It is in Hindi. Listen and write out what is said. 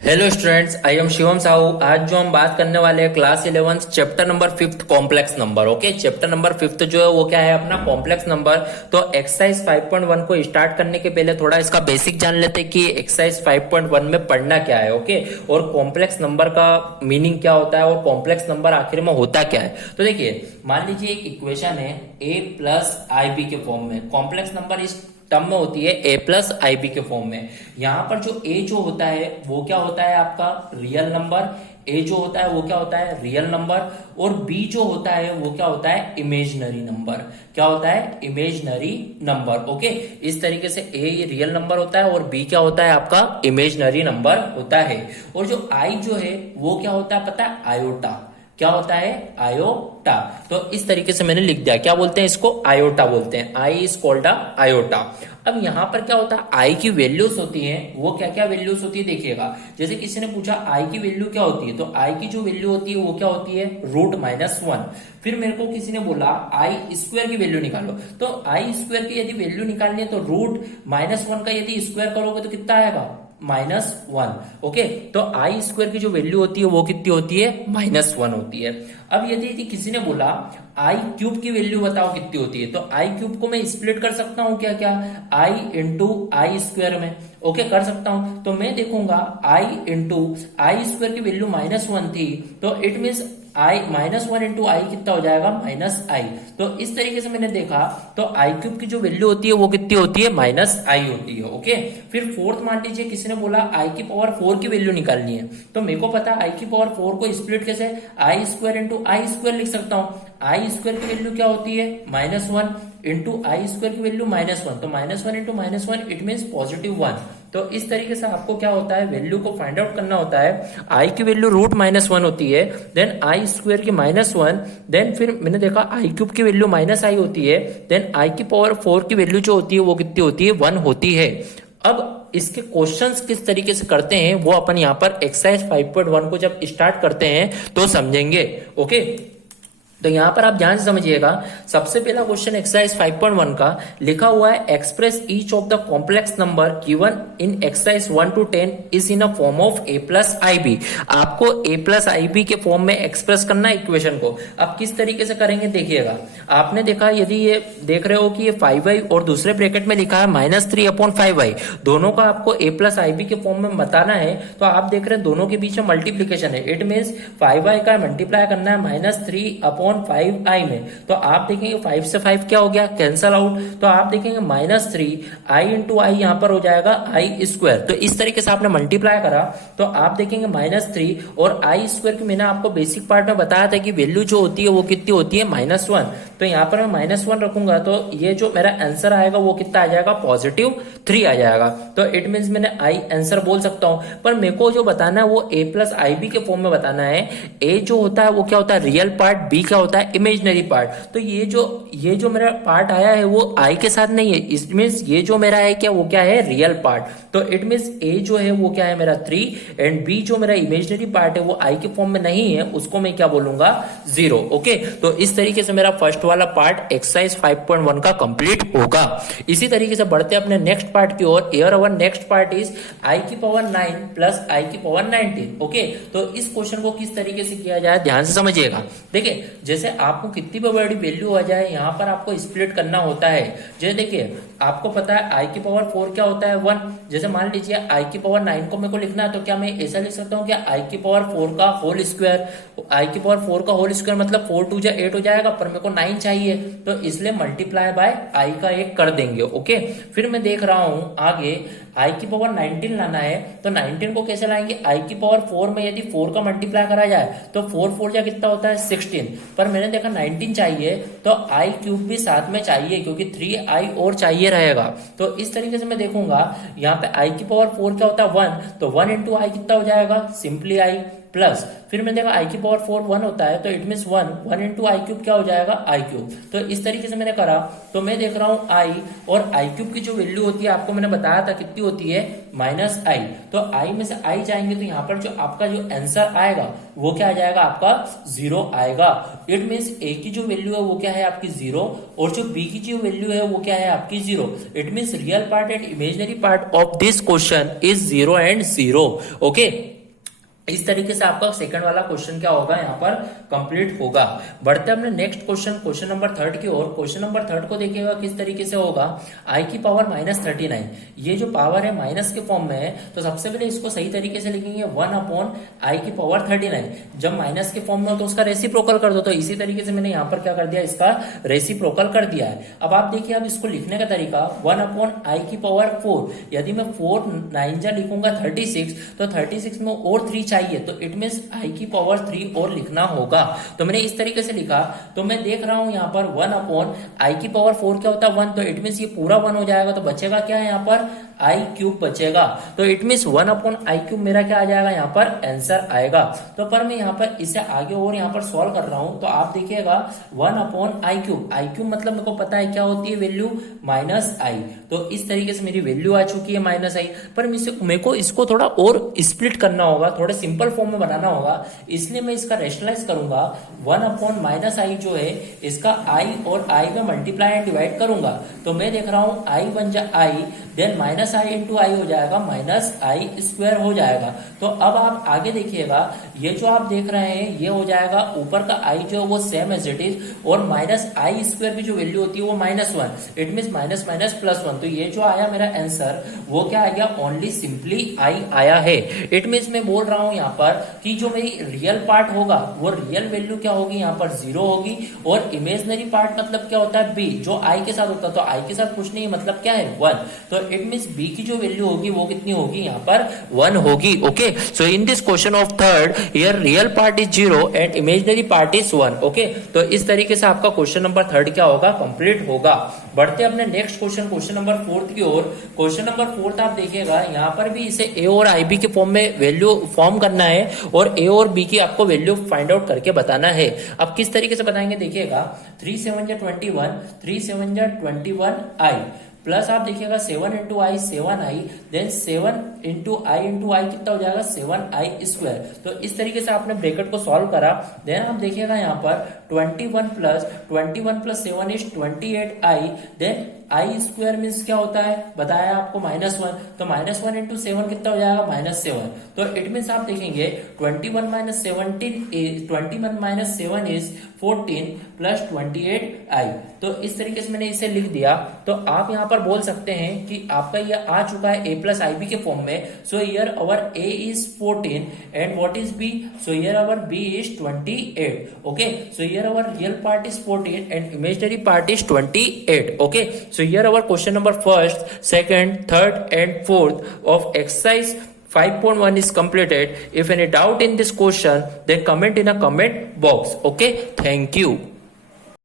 Hello students, I am Shivam Sahu. आज जो हम बात करने वाले हैं class 11 chapter number 5 complex number. Okay, chapter number 5 जो है वो क्या है अपना कॉम्प्लेक्स नंबर। तो एक्सरसाइज 5.1 को स्टार्ट करने के पहले थोड़ा इसका बेसिक जान लेते हैं कि एक्सरसाइज 5.1 में पढ़ना क्या है। ओके, और कॉम्प्लेक्स नंबर का मीनिंग क्या होता है और कॉम्प्लेक्स नंबर आखिर में होता क्या है। तो देखिए, मान लीजिए एक इक्वेशन है a प्लस आई बी के फॉर्म में। कॉम्प्लेक्स नंबर इस टर्म में होती है a प्लस आई बी के फॉर्म में। यहाँ पर जो a जो होता है वो क्या होता है आपका रियल नंबर। a जो होता है वो क्या होता है रियल नंबर, और b जो होता है वो क्या होता है इमेजिनरी नंबर। क्या होता है इमेजिनरी नंबर। ओके, इस तरीके से a रियल नंबर होता है और b क्या होता है आपका इमेजिनरी नंबर होता है। और जो i जो है वो क्या होता है पता है आयोटा। क्या होता है आयोटा। तो इस तरीके से मैंने लिख दिया, क्या बोलते हैं इसको आयोटा बोलते हैं। I is called a iota. अब यहाँ पर क्या होता है आई की वैल्यूज होती हैं, वो क्या क्या वैल्यूज होती है देखिएगा। जैसे किसी ने पूछा आई की वैल्यू क्या होती है, तो आई की जो वैल्यू होती है वो क्या होती है √-1। फिर मेरे को किसी ने बोला आई स्क्वायर की वैल्यू निकालो, तो आई स्क्वायर की यदि वैल्यू निकालनी है तो √-1 का यदि स्क्वायर करोगे तो कितना आएगा -1। ओके, तो आई स्क्वायर की जो वैल्यू होती है वो कितनी होती है -1 होती है। अब यदि किसी ने बोला आई क्यूब की वैल्यू बताओ कितनी होती है, तो आई क्यूब को मैं स्प्लिट कर सकता हूं क्या क्या आई इंटू आई स्क्वायर में। ओके, कर सकता हूं। तो मैं देखूंगा आई इंटू आई स्क्वायर की वैल्यू -1 थी, तो इट मीन्स आई -1 इंटू आई कितना हो जाएगा -i। तो इस तरीके से मैंने देखा तो आई क्यूब की जो वैल्यू होती है वो कितनी होती है -i होती है। ओके, फिर फोर्थ मान लीजिए किसी ने बोला आई की पावर 4 की वैल्यू निकालनी है, तो मेरे को पता है आई की पावर 4 को स्प्लिट कैसे आई स्क्वायर इंटू आई स्क्वायर लिख सकता हूँ। आई स्क्वायर की वैल्यू क्या होती है -1 इंटू आई स्क्वायर की वैल्यू -1, तो -1 इंटू -1 इट मीन +1। तो इस तरीके से आपको क्या होता है वैल्यू को फाइंड आउट करना होता है। आई की वैल्यू √-1 होती है, देन आई स्क्वायर की -1, देन फिर मैंने देखा आई क्यूब की वैल्यू -i होती है, देन आई की पावर 4 की वैल्यू जो होती है वो कितनी होती है 1 होती है। अब इसके क्वेश्चंस किस तरीके से करते हैं वो अपन यहाँ पर एक्सरसाइज 5.1 को जब स्टार्ट करते हैं तो समझेंगे। ओके, तो यहां पर आप ध्यान से समझिएगा। सबसे पहला क्वेश्चन एक्सरसाइज 5.1 का लिखा हुआ है express each of the complex number given in exercise 1 to 10 is in a form of a plus i b. आपको a प्लस आई बी के फॉर्म में एक्सप्रेस करना है इक्वेशन को। अब किस तरीके से करेंगे देखिएगा। आपने देखा यदि ये देख रहे हो कि ये 5i और दूसरे ब्रैकेट में लिखा है -3/5i, दोनों का आपको a प्लस आई बी के फॉर्म में बताना है। तो आप देख रहे हैं दोनों के बीच में मल्टीप्लीकेशन है, इट मीन 5i का मल्टीप्लाई करना है -3/5i में। तो आप देखेंगे 5 से 5 क्या हो गया कैंसल आउट, तो आप देखेंगे -3 i इंटू आई यहाँ पर हो जाएगा आई स्क्वायर। तो इस तरीके से आपने मल्टीप्लाई करा तो आप देखेंगे -3 और आई स्क्वायर की मैंने आपको बेसिक पार्ट में बताया था कि वैल्यू जो होती है वो कितनी होती है -1। तो यहाँ पर मैं -1 रखूंगा तो ये जो मेरा आंसर आएगा वो कितना आ जाएगा +3 आ जाएगा। तो इट मीन मैंने आई आंसर बोल सकता हूं, पर मेरे को जो बताना है वो a प्लस आई बी के फॉर्म में बताना है। a जो होता है वो क्या होता है रियल पार्ट, b क्या होता है इमेजिनरी पार्ट। तो ये जो मेरा पार्ट आया है वो i के साथ नहीं है, इट मीन्स ये जो मेरा है क्या वो क्या है रियल पार्ट। तो इट मीन्स a जो है वो क्या है मेरा 3 एंड b जो मेरा इमेजिनरी पार्ट है वो i के फॉर्म में नहीं है, उसको मैं क्या बोलूंगा 0। ओके, तो इस तरीके से मेरा फर्स्ट वाला पार्ट एक्सरसाइज 5.1 का कंप्लीट होगा। इसी तरीके से बढ़ते अपने नेक्स्ट पार्ट की ओर। Here our next part is i की पावर 9 प्लस i की पावर 19। ओके, तो इस क्वेश्चन को किस तरीके से किया जाए ध्यान से समझिएगा। देखिए, जैसे आपको कितनी भी बड़ी वैल्यू आ जाए यहाँ पर आपको स्प्लिट करना होता है। जैसे देखिए आपको पता है आई की पावर 4 क्या होता है 1। जैसे मान लीजिए आई की पावर 9 को मेरे को लिखना है तो क्या मैं ऐसा लिख सकता हूँ कि आई की पावर 4 का होल स्क्वायर। आई की पावर 4 का होल स्क्वायर मतलब 4 2 8 हो जाएगा, पर मेरे को 9 चाहिए तो इसलिए मल्टीप्लाई बाय आई का 1 कर देंगे। ओके, फिर मैं देख रहा हूं आगे आई की पावर 19 लाना है, तो 19 को कैसे लाएंगे आई की पावर 4 में यदि 4 का मल्टीप्लाई करा जाए तो 4 4 जा कितना होता है 16, पर मैंने देखा 19 चाहिए तो आई क्यूब भी साथ में चाहिए क्योंकि 3i और चाहिए रहेगा। तो इस तरीके से मैं देखूंगा यहाँ पे आई की पावर 4 क्या होता है 1, तो 1 इंटू आई कितना हो जाएगा सिंपली आई प्लस फिर मैंने देखा आई की पावर 4 1 होता है, तो it mean 1 into I cube क्या हो जाएगा आई क्यूब। तो इस तरीके से मैंने करा, तो मैं देख रहा हूं आई और आई क्यूब की जो वैल्यू होती है आपको मैंने बताया था कितनी होती है माइनस आई। तो आई में से आई जाएंगे तो यहाँ पर जो आपका जो आंसर आएगा वो क्या आ जाएगा आपका 0 आएगा। इट मीन्स ए की जो वैल्यू है वो क्या है आपकी 0 और जो बी की जो वैल्यू है वो क्या है आपकी 0। It means real part and imaginary part of this question is 0 and 0। Okay, इस तरीके से आपका सेकंड वाला क्वेश्चन क्या होगा यहाँ पर कंप्लीट होगा। बढ़ते हैं अपने नेक्स्ट क्वेश्चन, क्वेश्चन नंबर 3 की ओर। क्वेश्चन नंबर 3 को देखिएगा किस तरीके से होगा। आई की पावर -39, ये जो पावर है माइनस के फॉर्म में है, तो सबसे पहले इसको सही तरीके से लिखेंगे 1 अपॉन आई की पावर 39। जब माइनस के फॉर्म में हो तो उसका रेसिप्रोकल कर दो, तो इसी तरीके से मैंने यहाँ पर क्या कर दिया, इसका रेसिप्रोकल कर दिया है। अब आप देखिए, अब इसको लिखने का तरीका 1 अपॉन आई की पावर 4, यदि मैं 4 9 जा लिखूंगा 36, तो 36 में और 3 चाहिए, तो इट मीन्स आई की पावर 3 और लिखना होगा। तो मैंने इस तरीके से लिखा, तो मैं देख रहा हूं यहाँ पर 1 अपॉन आई की पावर 4 क्या होता है 1, तो इट मीन्स ये पूरा 1 हो जाएगा, तो बचेगा क्या है यहाँ पर आई क्यूब बचेगा। तो it means 1 upon I cube मेरा क्या आ जाएगा यहाँ पर आंसर आएगा। तो पर मैं यहाँ पर इसे आगे और यहाँ पर सॉल्व कर रहा हूं, तो आप देखिएगा 1 अपॉन आई क्यूब मतलब मेरे को पता है क्या होती है वैल्यू माइनस आई। तो इस तरीके से मेरी वैल्यू आ चुकी है माइनस आई, पर मेरे को इसको थोड़ा और स्प्लिट करना होगा, थोड़ा सिंपल फॉर्म में बनाना होगा, इसलिए मैं इसका रेशनलाइज करूंगा। 1 अपॉन माइनस आई जो है इसका आई और आई में मल्टीप्लाई एंड डिवाइड करूंगा, तो मैं देख रहा हूं आई बन जा आई, देन माइनस आई इंटू आई हो जाएगा माइनस आई स्क्वायर हो जाएगा। तो अब आप आगे देखिएगा, ये जो आप देख रहे हैं ये हो जाएगा ऊपर का आई जो वो सेम एज इट इज, और माइनस आई स्क्वायर की जो वैल्यू होती है वो -1, it mean minus minus plus 1। तो ये जो आया मेरा आंसर वो क्या आ गया, ओनली सिंपली आई आया है। इट मीन मैं बोल रहा हूं यहाँ पर कि जो मेरी रियल पार्ट होगा वो रियल वैल्यू क्या होगी यहाँ पर 0 होगी, और इमेजनरी पार्ट मतलब क्या होता है बी, जो आई के साथ होता है, तो आई के साथ कुछ नहीं मतलब क्या है 1। तो इट मीन्स बी की जो वैल्यू होगी वो कितनी होगी यहाँ पर 1 होगी। Okay, so in this question of third here real part is 0 and imaginary part is 1। Okay, तो इस तरीके से आपका क्वेश्चन नंबर 3 क्या होगा कंप्लीट होगा। बढ़ते अपने नेक्स्ट क्वेश्चन, क्वेश्चन नंबर 4 की ओर। क्वेश्चन नंबर 4 आप देखिएगा यहाँ पर भी इसे ए और आई बी के फॉर्म में वैल्यू फॉर्म करना है, और ए और बी की आपको वैल्यू फाइंड आउट करके बताना है। अब किस तरीके से बताएंगे देखिएगा, 3 7 21, 3 7 21 आई, प्लस आप देखिएगा 7 इंटू आई 7 आई, देन 7 इंटू आई कितना हो जाएगा 7 आई स्क्वायर। तो इस तरीके से आपने ब्रैकेट को सॉल्व करा, देन आप देखिएगा यहाँ पर 21 plus 7 is 28 i, then i square means क्या होता है बताया आपको -1, तो -1 इंटू 7 कितना हो जाएगा -7। तो इट मीन्स आप देखेंगे 21 माइनस 7 इज 14 प्लस 28 आई। तो इस तरीके से मैंने इसे लिख दिया। तो आप यहाँ पर बोल सकते हैं कि आपका ये आ चुका है a प्लस आई बी के फॉर्म में। So here our a is 14 and what is b, so here our b is 28। Okay, so here our real part is 14 and imaginary part is 28। Okay, so here our question number 1st, 2nd, 3rd and 4th of exercise 5.1 is completed. If any doubt in this question, then comment in a comment box. Okay, thank you.